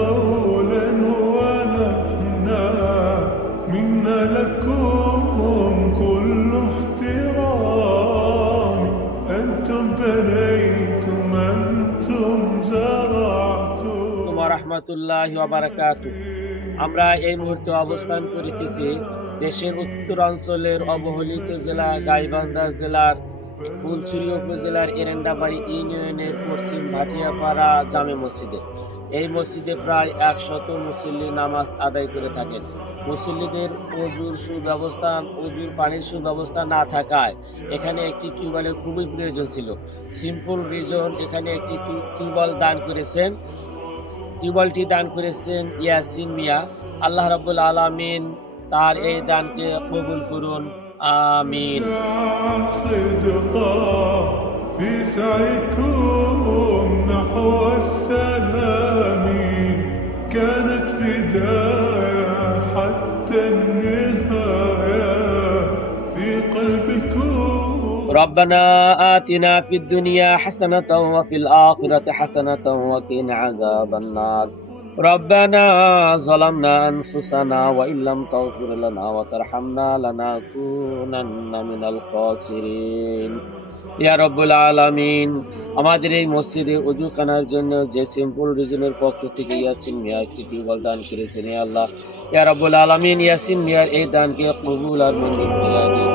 قولا ونحنا منا لكم كل احترام أنتم بنيتم أنتم زرعتم রাহমাতুল্লাহি ওয়া বারাকাতুহু। আমরা এই মুহূর্তে অবস্থান করিতেছি দেশের উত্তরাঞ্চলের অবহেলিত জেলা গাইবান্ধা জেলার ফুলছড়ি উপজেলার এরেন্ডাবাড়ি ইউনিয়নের পশ্চিম ভাটিয়াপাড়া জামে মসজিদে। এই মসজিদে প্রায় 100 মুসল্লি নামাজ আদায় করে থাকেন। মুসল্লিদের অজুর পানির সুব্যবস্থা না থাকায় এখানে একটি টিউবওয়েলের খুবই প্রয়োজন ছিল। সিম্পল রিজন এখানে একটি টিউবওয়েলটি দান করেছেন ইয়াসিন মিয়া। আল্লাহ রাব্বুল আলামিন তার এই দানকে কবুল করুন, আমিন। في سعيكم نحو السلام كانت بداية حتى النهاية في قلبكم. ربنا آتنا في الدنيا حسنة وفي الآخرة حسنة وقنا عذاب النار. ربنا ظلمنا أنفسنا وإن لم تغفر لنا وترحمنا لنكونن من الخاسرين. ইয়া রব্বুল আলামিন, আমাদের এই মসজিদে ওযুখানার জন্য যে সিম্পল রিজনের পক্ষ থেকে ইয়াসিন মিয়া একটি টিউবওয়েল দান করেছেন, ইয়া আল্লাহ, ইয়া রব্বুল আলামিন, ইয়াসিন মিয়ার এই দানকে কবুল আর মঞ্জুর করে দিন।